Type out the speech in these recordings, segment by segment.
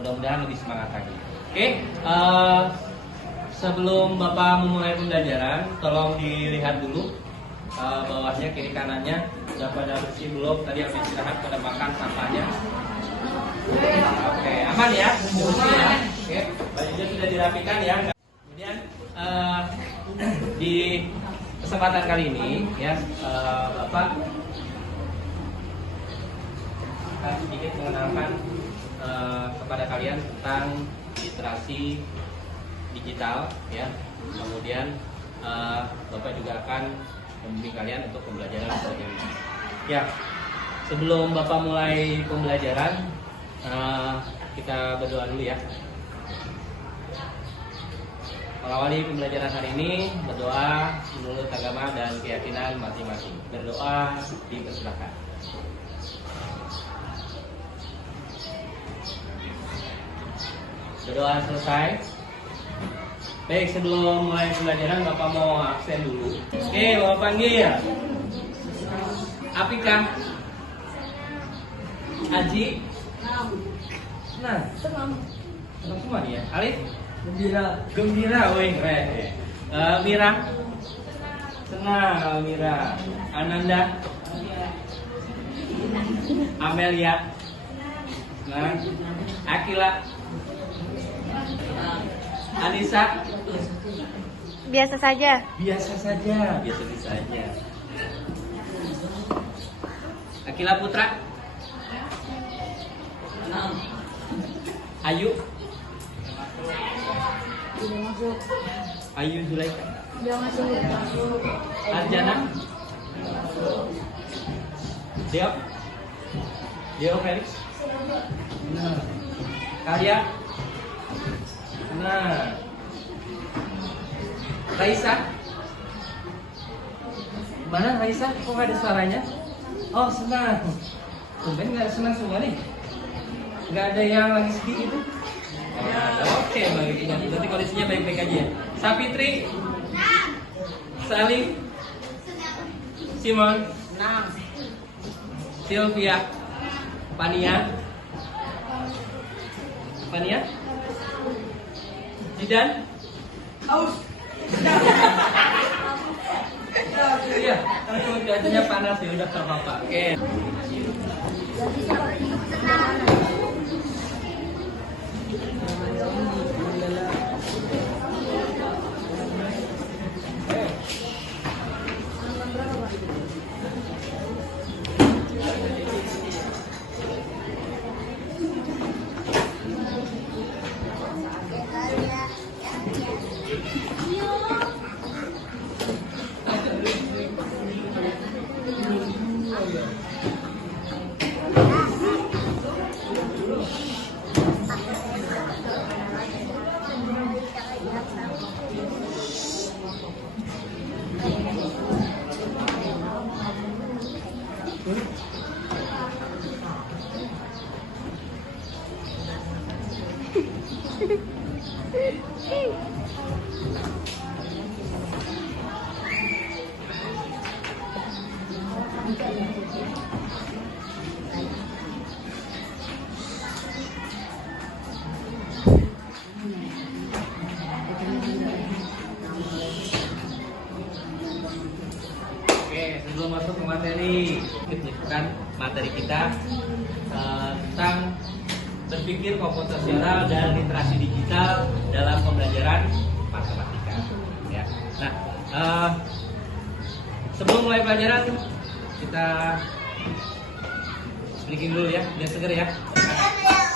mudah-mudahan lebih semangat lagi. Oke, sebelum Bapak memulai pembelajaran, tolong dilihat dulu bawahnya, kiri kanannya sudah pada bersih belum? Tadi habis istirahat pada makan sampahnya. Oke, aman ya? Bersih ya. Oke, bajunya sudah dirapikan ya. Kemudian di kesempatan kali ini ya, Bapak akan sedikit mengenalkan kepada kalian tentang literasi digital ya. Kemudian Bapak juga akan membimbing kalian untuk pembelajaran sebagainya. Ya, sebelum Bapak mulai pembelajaran, kita berdoa dulu ya. Mengawali pembelajaran hari ini, berdoa menurut agama dan keyakinan masing-masing. Berdoa dipersilakan. Berdoa selesai. Baik, sebelum mulai pembelajaran, Bapak mau absen dulu. Oke, Bapak panggil. Apika? Aji? Nah, senang semua nih ya. Alif? Gembira, woi keren. Mira? Senang, Mira. Ananda? Amelia? Nah, Akila? Anissa? Biasa saja. Biasa saja. Akila Putra? Ayu? Ayu Zulaika? Arjana? Deo Felix? Nah. Karya? Nah. Raisa? Mana Raisa? Kok gak ada suaranya? Oh, senang. Tumben gak senang semua nih? Gak ada yang lagi sedih gitu? Oke, baiknya. Berarti kondisinya baik-baik aja. Sapitri? Salim? Simon? Sylvia? Pania? Jidan? Iya, karena cuacanya panas ya, udah gak apa-apa. Oke. Sebelum masuk ke materi, menyebutkan materi kita tentang berpikir komputasional dan literasi digital dalam pembelajaran matematika. Ya. Nah, sebelum mulai pelajaran kita breaking dulu ya, biar seger ya.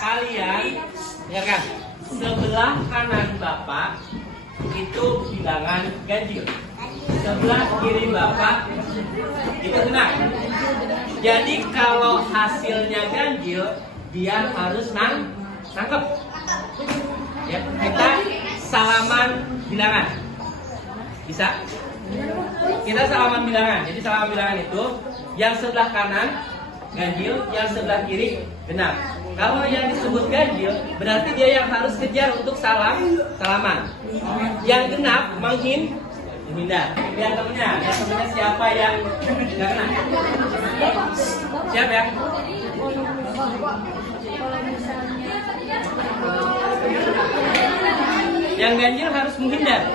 Kalian dengarkan, sebelah kanan Bapak itu bilangan ganjil. Sebelah kiri Bapak itu genap. Jadi kalau hasilnya ganjil, dia harus nangkep. Ya, kita salaman bilangan. Bisa? Kita salaman bilangan. Jadi salaman bilangan itu yang sebelah kanan ganjil, yang sebelah kiri genap. Kalau yang disebut ganjil, berarti dia yang harus kejar untuk salaman. Yang genap menghindar. Lihat temennya siapa yang nggak kena? Siap ya? Yang ganjil harus menghindar.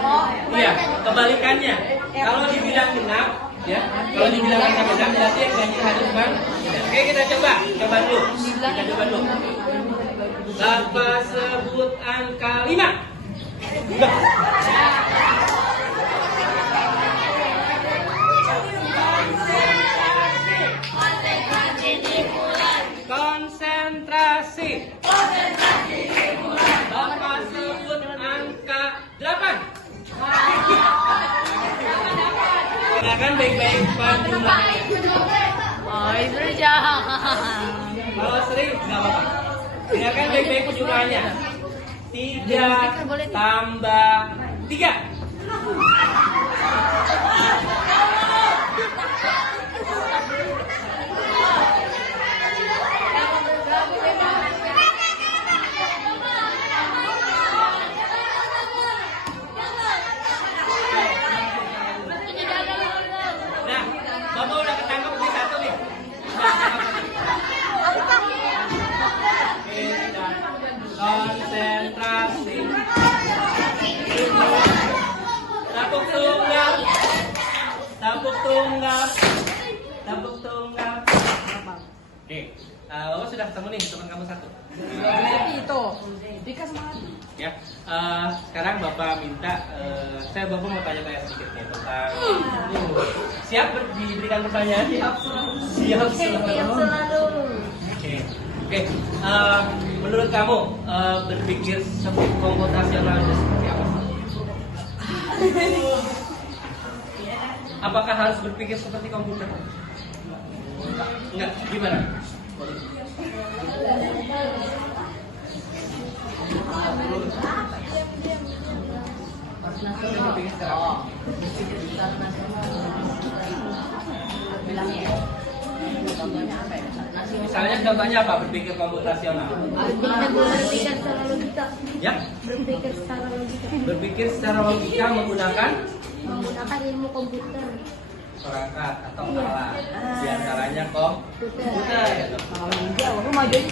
Iya, kebalikannya. Kalau dibilang genap, ya, kalau dibilang genap berarti yang ganjil harus menghindar. Oke, kita coba dulu. Kita coba dulu. Bapak sebut angka 5. Konsentrasi. Bapak sebut angka 8. Gunakan baik-baik penjumlahannya. Oh, itu jangan. Kalau sering nggak apa-apa. Gunakan baik-baik penjumlahannya. 3 tambah 3. Nah, Bapak udah ketangkep di 1 nih. Konsentrasi. Tepuk tunggal. Tepuk tunggal. Tepuk tunggal. Oke, Bapak sudah ketemu nih teman kamu 1. Itu, Dika semangat. Ya, sekarang Bapak minta, Bapak mau tanya-tanya sedikit nih tentang. Siap diberikan pertanyaan? Siap selalu. Oke. Menurut kamu berpikir seperti komputasional itu seperti apa? Apakah harus berpikir seperti komputer? Enggak, gimana? Misalnya contohnya apa berpikir komputasional? Berpikir secara logika. Ya? Berpikir secara logika. Berpikir secara logika menggunakan Ilmu komputer. perangkat atau alat. Di antaranya komputer. Gitu. Aku maju aja.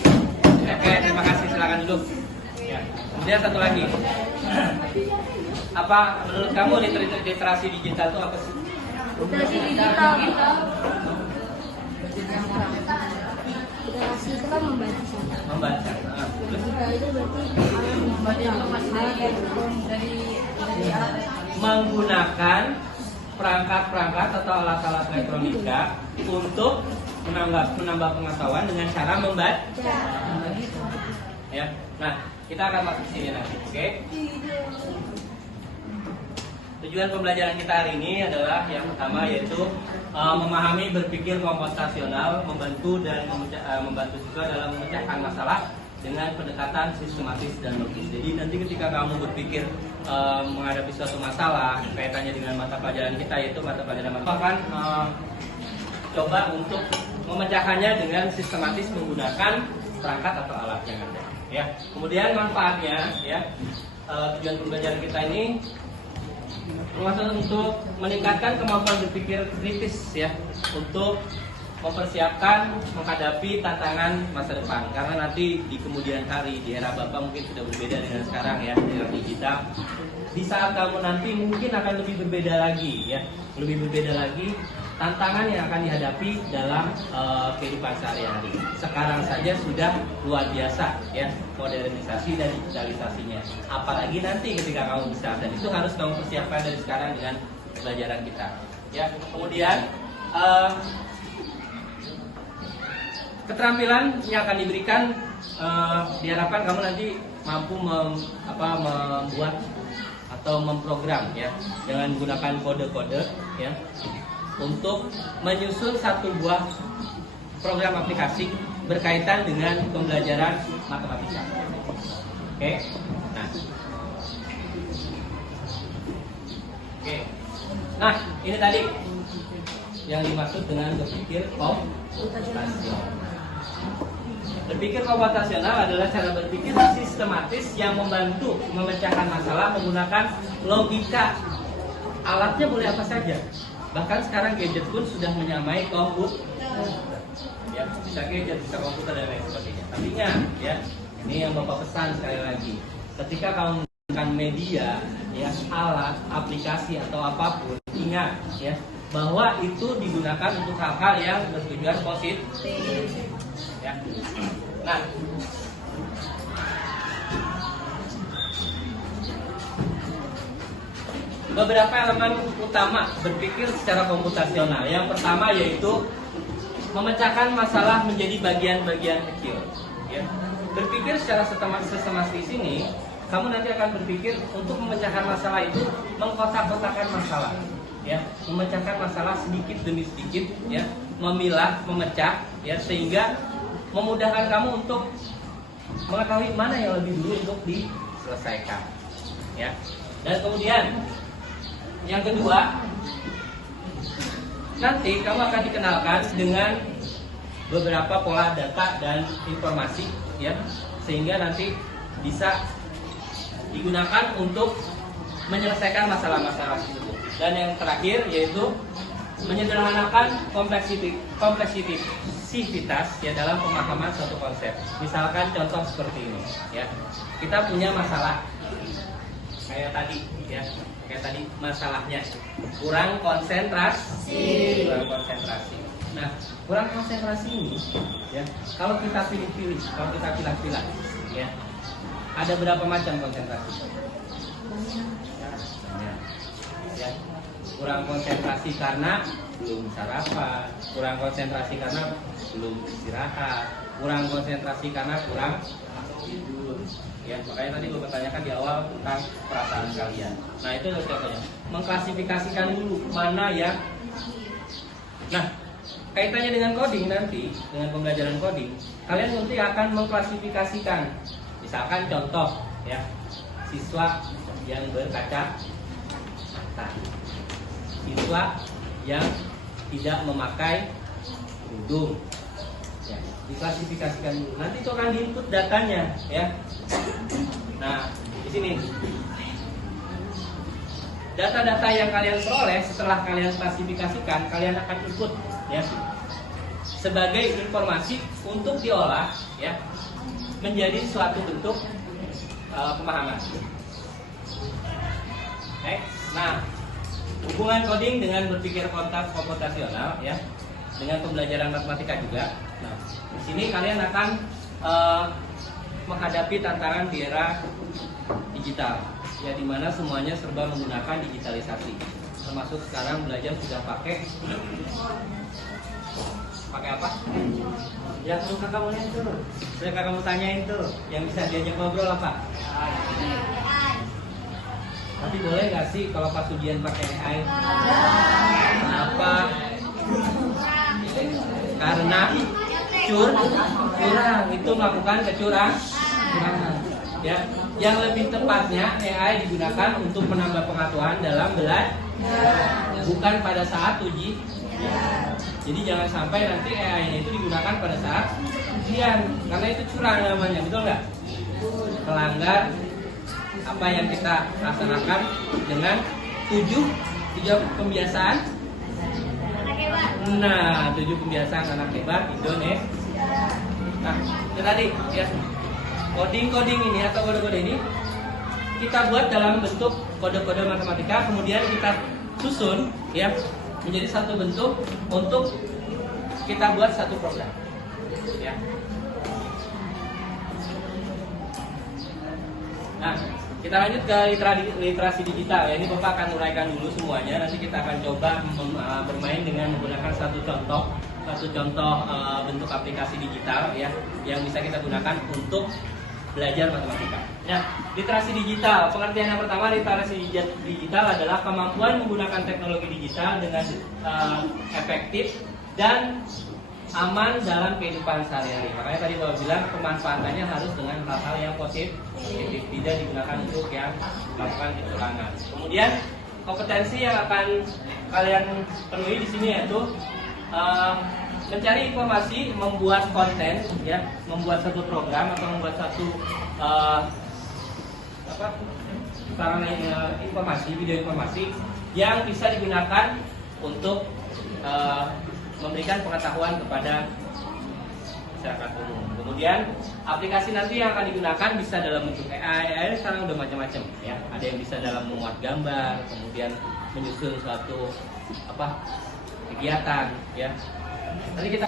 Oke, terima kasih. Silakan duduk. Ya. Kemudian satu lagi. Apa menurut kamu literasi digital itu apa sih? Literasi digital. Literasi itu kan membaca. Membaca. Terus Digital itu berarti menggunakan perangkat-perangkat atau alat-alat elektronika untuk menambah pengetahuan dengan cara membaca. Ya. Nah, kita akan masuk ke sini nanti, oke? Tujuan pembelajaran kita hari ini adalah yang pertama yaitu memahami berpikir komputasional, membantu juga dalam memecahkan masalah dengan pendekatan sistematis dan logis. Jadi nanti ketika kamu berpikir menghadapi suatu masalah kaitannya dengan mata pelajaran kita yaitu mata pelajaran akan coba untuk memecahkannya dengan sistematis menggunakan perangkat atau alat yang ada. Ya. Kemudian manfaatnya, ya, tujuan pembelajaran kita ini termasuk untuk meningkatkan kemampuan berpikir kritis, ya, untuk mempersiapkan menghadapi tantangan masa depan. Karena nanti di kemudian hari di era Bapak mungkin sudah berbeda dengan sekarang, ya, di era digital. Di saat kamu nanti mungkin akan lebih berbeda lagi, ya, lebih berbeda lagi tantangan yang akan dihadapi dalam kehidupan sehari-hari. Sekarang saja sudah luar biasa, ya, modernisasi dan digitalisasinya. Apalagi nanti ketika kamu besar, dan itu harus kamu persiapkan dari sekarang dengan pelajaran kita. Ya, kemudian keterampilan yang akan diberikan diharapkan kamu nanti mampu membuat atau memprogram, ya, dengan menggunakan kode-kode, ya, untuk menyusun satu buah program aplikasi berkaitan dengan pembelajaran matematika. Oke, nah, nah ini tadi yang dimaksud dengan berpikir komputasional. Berpikir komputasional adalah cara berpikir sistematis yang membantu memecahkan masalah menggunakan logika. Alatnya boleh apa saja. Bahkan sekarang gadget pun sudah menyamai komputer. Ya, bisa gadget, bisa komputer dan lain sebagainya. Tapi ingat, ya, ini yang Bapak pesan sekali lagi. Ketika kamu menggunakan media, ya, alat, aplikasi atau apapun, ingat ya bahwa itu digunakan untuk hal-hal yang bertujuan positif. Ya. Nah, beberapa elemen utama berpikir secara komputasional. Yang pertama yaitu memecahkan masalah menjadi bagian-bagian kecil. Ya. Berpikir secara sistematis ini, kamu nanti akan berpikir untuk memecahkan masalah itu mengkotak-kotakan masalah. Ya, memecahkan masalah sedikit demi sedikit, ya, memilah, memecah, ya, sehingga memudahkan kamu untuk mengetahui mana yang lebih dulu untuk diselesaikan, ya. Dan kemudian yang kedua, nanti kamu akan dikenalkan dengan beberapa pola data dan informasi, ya, sehingga nanti bisa digunakan untuk menyelesaikan masalah-masalah tersebut. Dan yang terakhir yaitu menyederhanakan kompleksitas ya dalam pemahaman suatu konsep. Misalkan contoh seperti ini, ya. Kita punya masalah kayak tadi, ya. Kayak tadi masalahnya kurang konsentrasi. Nah, kurang konsentrasi ini, ya. Kalau kita pilih-pilih, kalau kita pilah-pilah, ya. Ada berapa macam konsentrasi? Ya. Kurang konsentrasi karena belum sarapan, kurang konsentrasi karena belum istirahat, kurang konsentrasi karena kurang tidur. Ya, makanya tadi gue bertanyakan di awal tentang perasaan kalian. Nah, itu contohnya. Mengklasifikasikan dulu mana yang. Nah, kaitannya dengan coding nanti, dengan pembelajaran coding, kalian nanti akan mengklasifikasikan. Misalkan contoh, ya, siswa yang berkaca mata, siswa yang tidak memakai kerudung, ya, diklasifikasikan dulu. Nanti itu akan diinput datanya, ya. Nah, di sini data-data yang kalian peroleh setelah kalian klasifikasikan, kalian akan input, ya, sebagai informasi untuk diolah, ya, menjadi suatu bentuk pemahaman. Okay. Nah, hubungan coding dengan berpikir komputasional, ya, dengan pembelajaran matematika juga. Nah, di sini kalian akan menghadapi tantangan di era digital, ya, di mana semuanya serba menggunakan digitalisasi. Termasuk sekarang belajar sudah pakai apa? Ya, kalau kakak lihat tuh, saya kakak tanyain tuh, yang bisa diajak ngobrol apa? Tapi boleh nggak sih kalau pas ujian pakai AI? Kenapa? Karena curang itu melakukan kecurangan. Ya, yang lebih tepatnya AI digunakan untuk menambah pengetahuan dalam belajar, bukan pada saat uji. Jadi jangan sampai nanti AI itu digunakan pada saat ujian, karena itu curang namanya, betul nggak? Melanggar apa yang kita laksanakan dengan 7 pembiasaan. Nah, 7 pembiasaan anak hebat Indonesia. Nah, itu tadi, ya, coding ini atau kode-kode ini kita buat dalam bentuk kode-kode matematika, kemudian kita susun, ya, menjadi satu bentuk untuk kita buat satu program, ya. Nah, kita lanjut ke literasi digital, ya. Ini Bapak akan uraikan dulu semuanya. Nanti kita akan coba bermain dengan menggunakan satu contoh bentuk aplikasi digital, ya, yang bisa kita gunakan untuk belajar matematika. Nah, literasi digital, pengertian yang pertama, literasi digital adalah kemampuan menggunakan teknologi digital dengan efektif dan aman dalam kehidupan sehari-hari. Makanya tadi Bapak bilang pemanfaatannya harus dengan hal-hal yang positif, tidak digunakan untuk yang melakukan kecurangan. Kemudian kompetensi yang akan kalian penuhi di sini yaitu mencari informasi, membuat konten, ya, membuat satu program atau membuat satu sarana informasi, video informasi yang bisa digunakan untuk memberikan pengetahuan kepada masyarakat umum. Kemudian aplikasi nanti yang akan digunakan bisa dalam bentuk AI sekarang udah macam-macam ya. Ada yang bisa dalam memuat gambar, kemudian menyusun suatu kegiatan ya. Nanti kita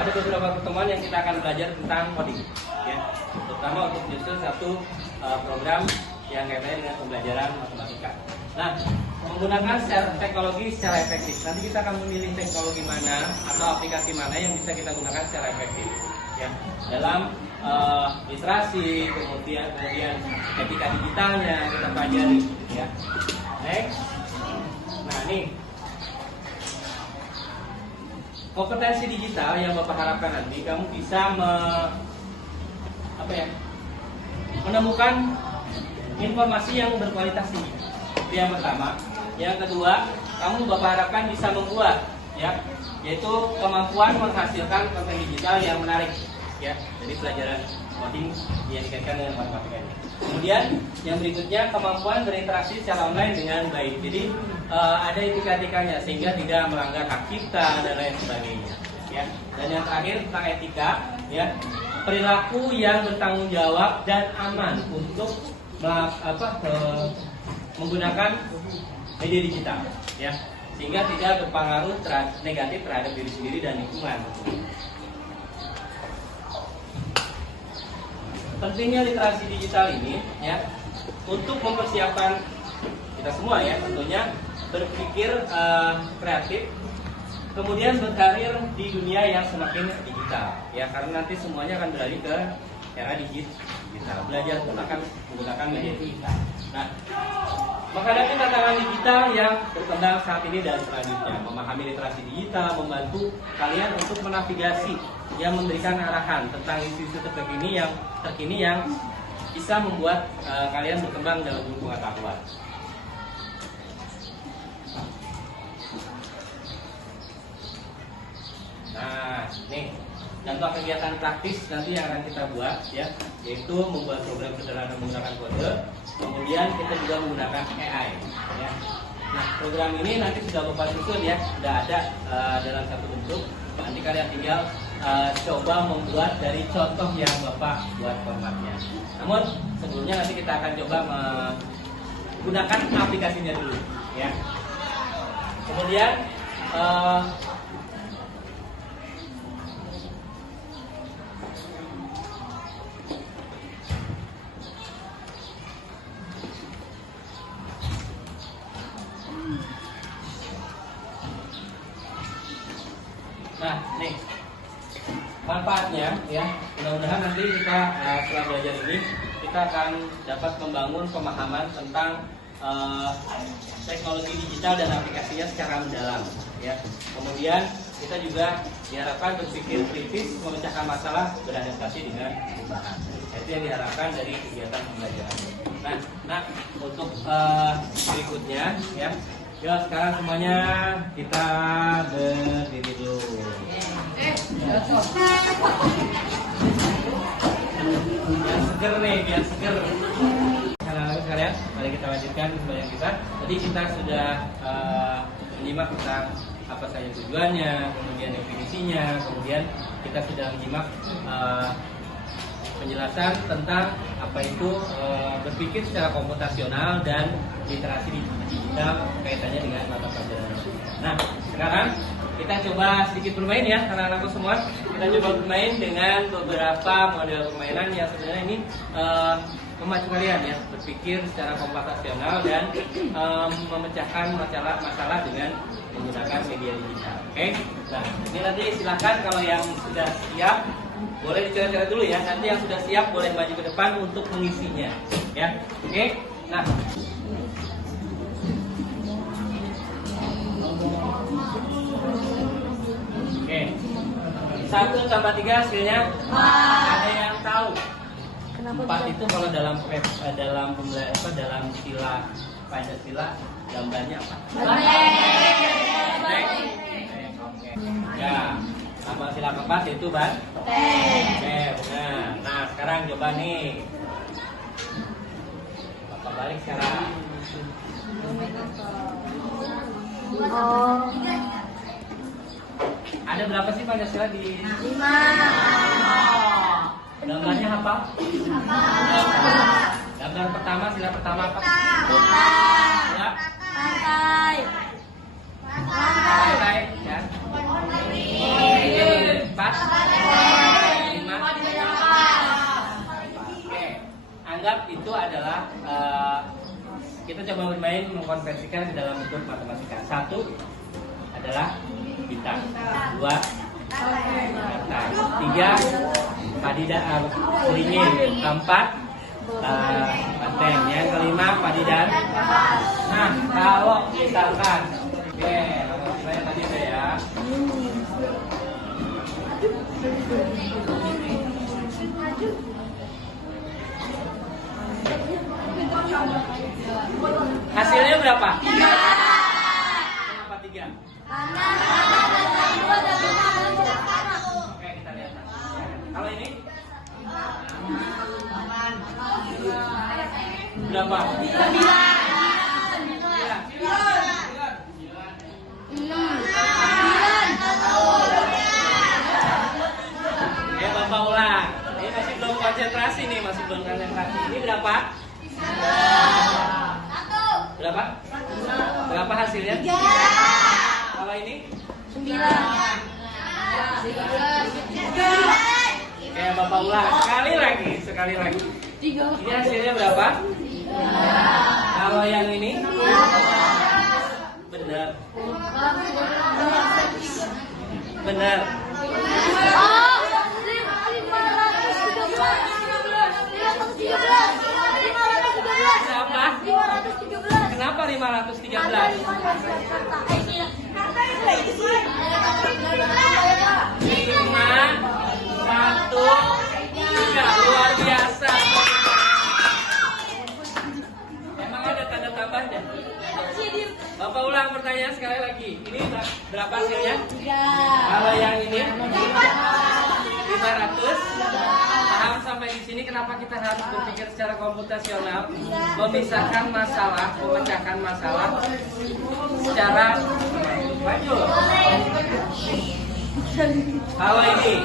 ada beberapa pertemuan yang kita akan belajar tentang coding ya, terutama untuk menyusun satu program yang kaitannya dengan pembelajaran matematika. Nah, menggunakan teknologi secara efektif. Nanti kita akan memilih teknologi mana atau aplikasi mana yang bisa kita gunakan secara efektif ya dalam literasi, kemudian etika digitalnya kita pelajari ya. Next. Nah, nih kompetensi digital yang Bapak harapkan nanti kamu bisa menemukan informasi yang berkualitas tinggi. Itu yang pertama. Yang kedua, kamu Bapak harapkan bisa membuat ya, yaitu kemampuan menghasilkan konten digital yang menarik ya. Jadi pelajaran coding yang dikaitkan dengan matematika ini. Kemudian yang berikutnya kemampuan berinteraksi secara online dengan baik. Jadi ada etika-etikanya sehingga tidak melanggar hak cipta dan lain sebagainya ya. Dan yang terakhir tentang etika ya, perilaku yang bertanggung jawab dan aman untuk menggunakan media digital ya, sehingga tidak berpengaruh negatif terhadap diri sendiri dan lingkungan. Pentingnya literasi digital ini ya untuk mempersiapkan kita semua ya, tentunya berpikir kreatif, kemudian berkarir di dunia yang semakin digital ya, karena nanti semuanya akan beralih ke era digital, belajar menggunakan media digital. Nah, menghadapi tantangan digital yang berkembang saat ini dan selanjutnya, memahami literasi digital membantu kalian untuk menavigasi yang memberikan arahan tentang isu-isu terkini yang bisa membuat kalian berkembang dalam ilmu pengetahuan. Nah, nih contoh kegiatan praktis nanti yang akan kita buat ya, yaitu membuat program sederhana menggunakan kode, kemudian kita juga menggunakan AI ya. Nah, program ini nanti sudah Bapak susun ya, sudah ada dalam satu bentuk. Nanti kalian tinggal coba membuat dari contoh yang Bapak buat formatnya. Namun sebelumnya nanti kita akan coba menggunakan aplikasinya dulu ya. Kemudian nah, nih manfaatnya ya, mudah-mudahan nanti kita setelah belajar ini kita akan dapat membangun pemahaman tentang teknologi digital dan aplikasinya secara mendalam ya. Kemudian kita juga diharapkan berpikir kritis, memecahkan masalah, beradaptasi dengan perubahan. Itu yang diharapkan dari kegiatan pembelajaran. Nah untuk berikutnya ya, yuk sekarang semuanya kita berdiri dulu. Biar seger nih, biar seger. Anak-anak sekalian, mari kita lanjutkan pembelajaran kita. Tadi kita sudah menyimak tentang apa saja tujuannya, kemudian definisinya, kemudian kita sudah menyimak penjelasan tentang apa itu berpikir secara komputasional dan literasi digital kaitannya dengan mata pelajaran. Nah, sekarang kita coba sedikit bermain ya, anak-anakku semua. Kita coba bermain dengan beberapa model permainan yang sebenarnya ini memacu kalian ya, berpikir secara komputasional dan memecahkan masalah dengan menggunakan media digital. Oke? Nah, ini nanti silakan kalau yang sudah siap boleh dicoret-coret dulu ya. Nanti yang sudah siap boleh maju ke depan untuk mengisinya. Ya, oke. Nah, oke. 1 tambah 3 hasilnya? Ada yang tahu? 4 itu kalau dalam dalam sila Pancasila gambarnya apa? Banteng. Oke. Ya. Nama sila keempat itu banteng. Oke, benar. Nah, sekarang coba nih. Bapak balik sekarang. Ada berapa sih Pancasila di 5. gambarnya apa? Gambar pertama, sila pertama apa? Sila Pantai. pantai, ya. Empat, lima. Oke, anggap itu adalah kita coba bermain mengkonversikan ke dalam bentuk matematika. 1 adalah bintang, 2 pantai, 3 padidan seringin, 4 banteng, yang kelima padidan. Nah, kalau misalkan oke, saya tadi ada ya. Hasilnya berapa? 3. Kenapa 3? Oke, kita lihat. Kalau ini berapa? 9. Bapak ulang. Ini masih belum konsentrasi nih, masih belum konsentrasi. Ini berapa? Berapa? Berapa hasilnya? 3. Kalau ini? 9. Oke, Bapak ulang. Sekali lagi. Ini hasilnya berapa? 3. Kalau yang ini? Benar. Benar. Oh, 513. Kenapa? 513. Kenapa 513? 5, 1, 3. Luar biasa. Emang ada tanda tambahnya? Bapak ulang pertanyaan sekali lagi. Ini berapa hasilnya? 3. Kalau yang ini 500. Paham sampai di sini kenapa kita harus berpikir secara komputasional, memisahkan masalah, memecahkan masalah secara maju. Kalau ini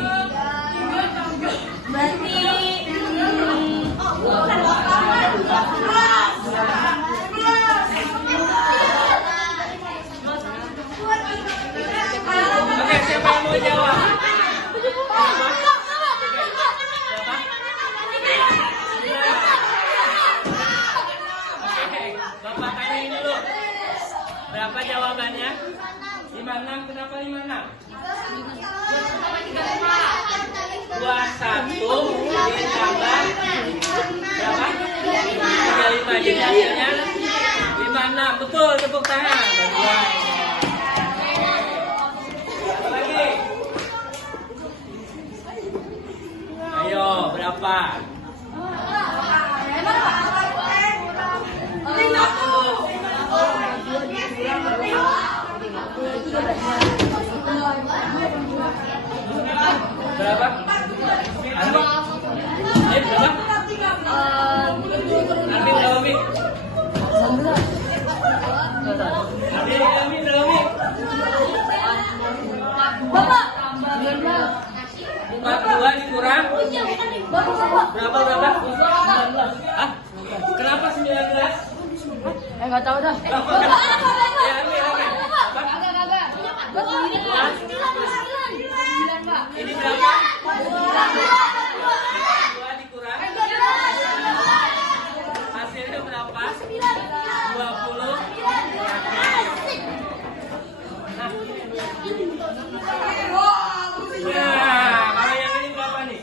Berarti oke, siapa yang mau jawab? Oke, Bapak tanyain dulu. Berapa jawabannya? 56. Kenapa 56? 21 ditambah berapa? 35. Jadi hasilnya 56. Betul, tepuk tangan. Satu lagi. Ayo, berapa? 50. Berapa? Armi? Ini berapa? Armi berapa, Mi? Armi berapa, Mi? Bapak. 42 dikurang berapa? 19. Hah? Kenapa 19? Enggak tahu dah. Ya, Armi. Ini berapa? 2 dikurang hasilnya berapa? 20. Nah, kalau yang ini berapa nih?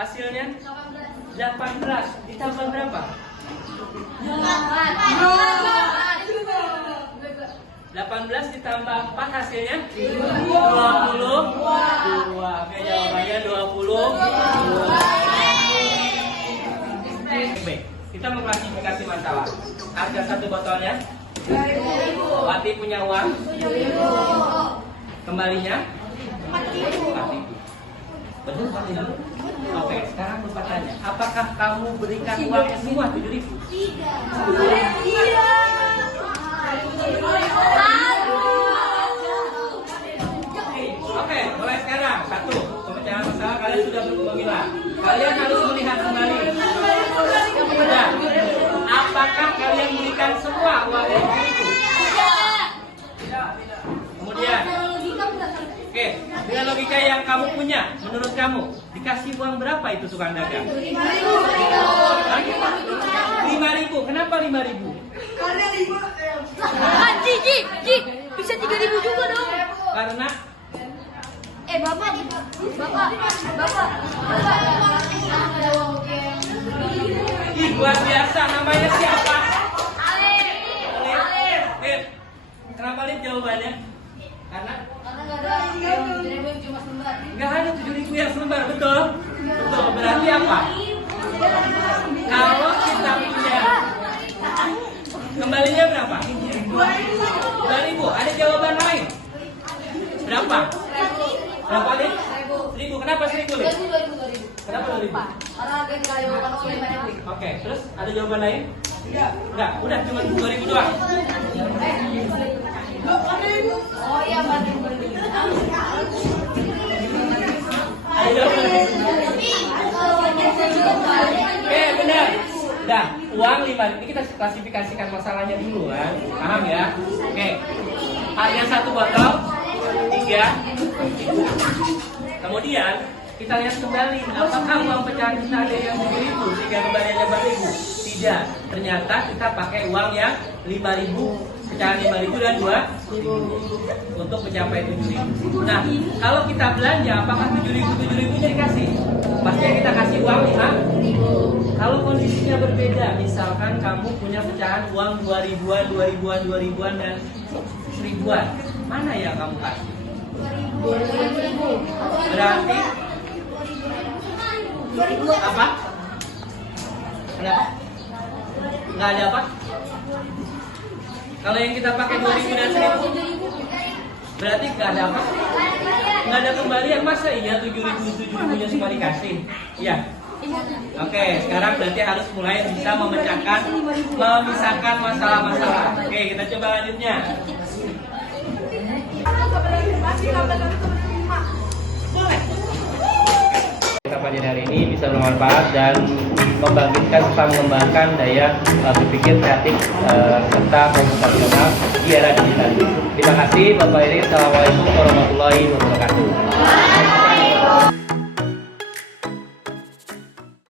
Hasilnya 18 ditambah berapa? 18 ditambah 4 hasilnya 22. Oke, jawabannya 22. Baik, kita mengklasifikasi masalah. Harga satu botolnya Wati punya uang kembalinya 4.000. Betul Pak tidak? Oke, sekarang lupa tanya, apakah kamu berikan uangnya semua 7.000? Oke, mulai sekarang. Satu, pemecahan masalah kalian sudah memilah. Kalian harus melihat kembali. Sudah. Apakah kalian berikan semua uangnya itu? Kemudian, oke, dengan logika yang kamu punya, menurut kamu dikasih uang berapa itu tukang dagang? 5.000. Kenapa 5.000? Ji, bisa 3.000 juga dong. Karena Bapak. ih, luar biasa, namanya siapa? Alif. Lip. Kenapa Lip jawabannya? Karena Nggak ada 7.000 cuma selembar. nggak ada 7.000 yang selembar, betul? Betul, berarti apa? Kalau kita punya kembalinya berapa? 2.000. Ada jawaban lain? Berapa? Berapa Lip? 1.000. Kenapa 1.000 Lip? 2.000. Kenapa 2.000? Karena harga kayu kan 5.000. Oke, terus ada jawaban lain? Enggak, udah cuma 2.000 doang. Oh iya, 4.000. Ada jawaban lain? Oke, benar. Dah, uang 5. Ini kita klasifikasikan masalahnya dulu kan. Paham ya? Oke. Harga satu botol 3. Kemudian kita lihat kembali apakah uang pecahan kita ada yang 7.000 sehingga kembaliannya 4.000? Tidak. Ternyata kita pakai uang yang 5.000, pecahan 5.000 dan 2.000 untuk mencapai 7.000. Nah, kalau kita belanja apakah 7.000-nya dikasih? Pastinya kita kasih uang 5. Kalau kondisinya berbeda, misalkan kamu punya pecahan uang 2.000-an, 2.000-an, 2.000-an dan 1.000-an, mana yang kamu kasih? 2.000. Berarti apa? Kenapa? Nggak ada apa? Kalau yang kita pakai 2.000 dan 1.000, berarti nggak ada apa? Nggak ada kembalian. Masa iya 7.000-nya semua dikasih? Iya. Oke, sekarang berarti harus mulai bisa memisahkan masalah-masalah. Oke, kita coba lanjutnya. Kita pada hari ini bisa bermanfaat dan membangkitkan serta mengembangkan daya berpikir kreatif serta komputasional di era digital. Terima kasih Bapak Iris. Assalamualaikum warahmatullahi wabarakatuh.